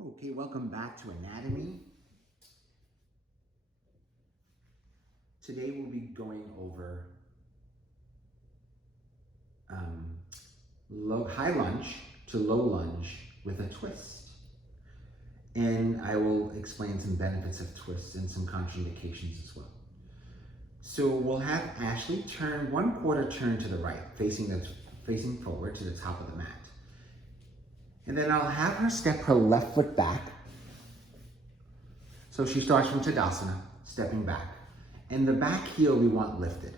Okay, welcome back to anatomy. Today we'll be going over high lunge to low lunge with a twist. And I will explain some benefits of twists and some contraindications as well. So we'll have Ashley turn 1/4 turn to the right, facing forward to the top of the mat. And then I'll have her step her left foot back. So she starts from Tadasana, stepping back. And the back heel we want lifted.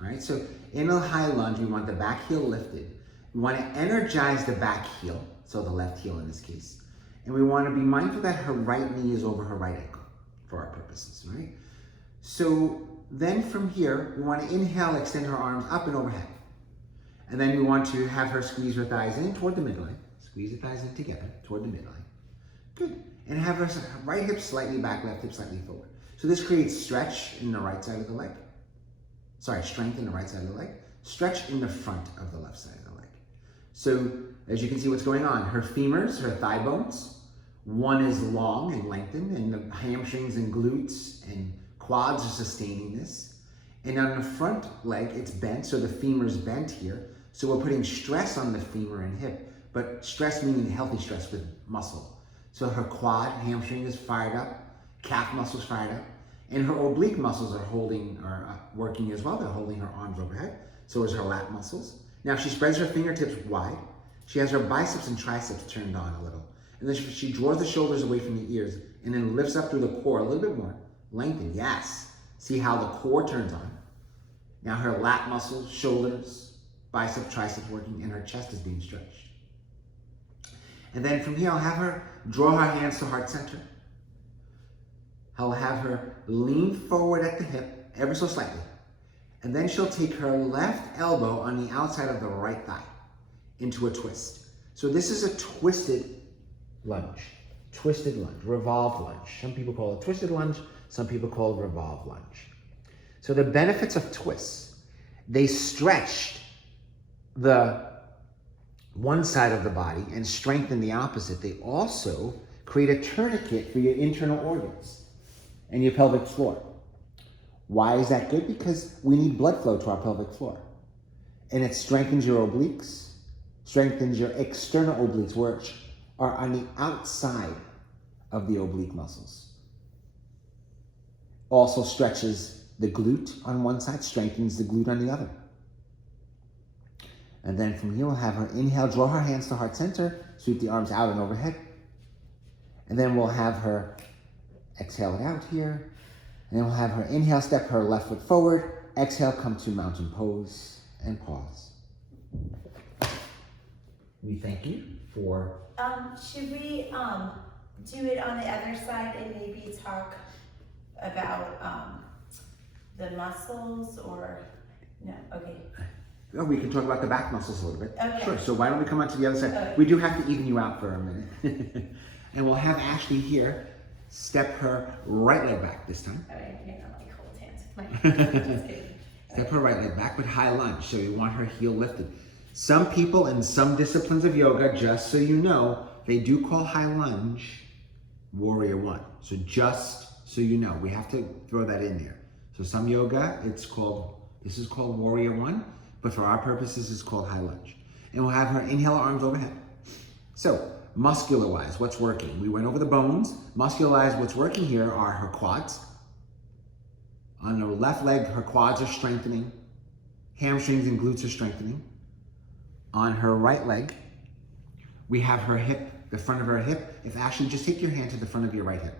All right, so in a high lunge, we want the back heel lifted. We want to energize the back heel, so the left heel in this case. And we want to be mindful that her right knee is over her right ankle for our purposes, right? So then from here, we want to inhale, extend her arms up and overhead. And then we want to have her squeeze her thighs in toward the midline. Squeeze the thighs in together toward the midline. Good. And have her right hip slightly back, left hip slightly forward. So this creates stretch in the right side of the leg. Sorry, strength in the right side of the leg. Stretch in the front of the left side of the leg. So as you can see what's going on, her femurs, her thigh bones, one is long and lengthened, and the hamstrings and glutes and quads are sustaining this. And on the front leg, it's bent, so the femur's bent here. So we're putting stress on the femur and hip, but stress meaning healthy stress with muscle. So her quad, hamstring is fired up, calf muscles fired up, and her oblique muscles are working as well. They're holding her arms overhead. So is her lat muscles. Now she spreads her fingertips wide. She has her biceps and triceps turned on a little. And then she draws the shoulders away from the ears and then lifts up through the core a little bit more. Lengthen, yes. See how the core turns on. Now her lat muscles, shoulders, biceps, triceps working, and her chest is being stretched. And then from here, I'll have her draw her hands to heart center. I'll have her lean forward at the hip, ever so slightly. And then she'll take her left elbow on the outside of the right thigh into a twist. So this is a twisted lunge, revolved lunge. Some people call it twisted lunge, some people call it revolved lunge. So the benefits of twists, they stretch the one side of the body and strengthen the opposite. They also create a tourniquet for your internal organs and your pelvic floor. Why is that good? Because we need blood flow to our pelvic floor. And it strengthens your obliques, strengthens your external obliques, which are on the outside of the oblique muscles. Also stretches the glute on one side, strengthens the glute on the other. And then from here, we'll have her inhale, draw her hands to heart center, sweep the arms out and overhead. And then we'll have her exhale it out here. And then we'll have her inhale, step her left foot forward. Exhale, come to mountain pose and pause. We thank you for... Should we do it on the other side and maybe talk about the muscles or... No, okay. Oh, we can talk about the back muscles a little bit. Okay. Sure, so why don't we come on to the other side? Okay. We do have to even you out for a minute. And we'll have Ashley here step her right leg back this time. All right, you're gonna like hold hands with my just kidding. Step her right leg back with high lunge, so we want her heel lifted. Some people in some disciplines of yoga, just so you know, they do call high lunge warrior one. So just so you know, we have to throw that in there. So some yoga, this is called warrior one. But for our purposes, it's called high lunge. And we'll have her inhale arms overhead. So, muscular-wise, what's working? We went over the bones. Muscular-wise, what's working here are her quads. On the left leg, her quads are strengthening. Hamstrings and glutes are strengthening. On her right leg, we have her hip, the front of her hip. If Ashley, just take your hand to the front of your right hip.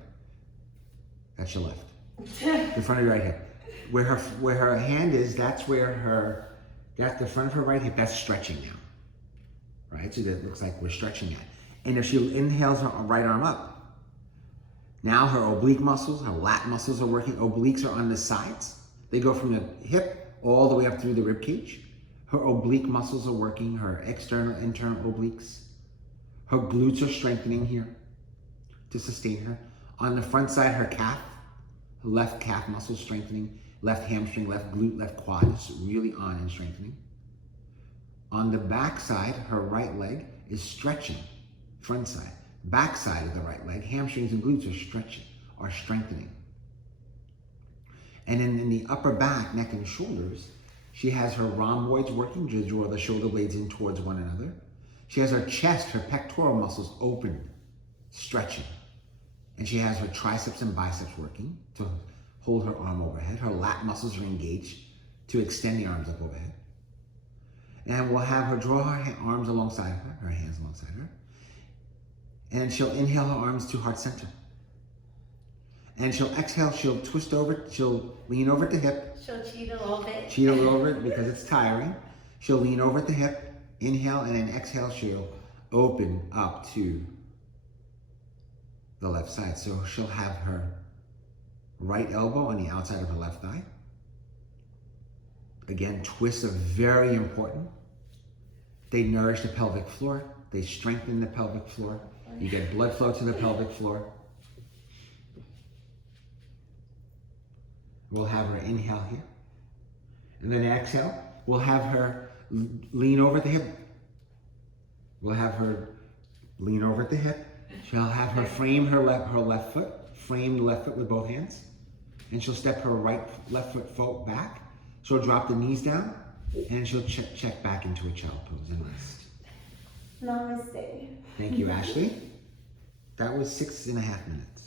That's your left. The front of your right hip. Where her hand is, that's the front of her right hip, that's stretching now, right? So that looks like we're stretching that. And if she inhales her right arm up, now her oblique muscles, her lat muscles are working. Obliques are on the sides. They go from the hip all the way up through the rib cage. Her oblique muscles are working, her external, internal obliques. Her glutes are strengthening here to sustain her. On the front side, her calf, her left calf muscles strengthening. Left hamstring, left glute, left quad is really on and strengthening. On the back side, her right leg is stretching, front side. back side of the right leg. Hamstrings and glutes are strengthening. And then in the upper back, neck and shoulders, she has her rhomboids working to draw the shoulder blades in towards one another. She has her chest, her pectoral muscles open, stretching. And she has her triceps and biceps working to hold her arm overhead. Her lat muscles are engaged to extend the arms up overhead. And we'll have her draw her arms alongside her hands alongside her. And she'll inhale her arms to heart center. And she'll exhale, she'll twist over, she'll lean over at the hip. She'll cheat a little bit. Cheat a little bit because it's tiring. She'll lean over at the hip, inhale, and then exhale, she'll open up to the left side. So she'll have her right elbow on the outside of her left thigh. Again, twists are very important. They nourish the pelvic floor. They strengthen the pelvic floor. You get blood flow to the pelvic floor. We'll have her inhale here. And then exhale, we'll have her lean over the hip. We'll have her lean over at the hip. She'll have her frame her left foot, frame the left foot with both hands. And she'll step her left foot back. She'll drop the knees down, and she'll check back into a child pose and rest. Namaste. Thank you, Ashley. That was 6.5 minutes.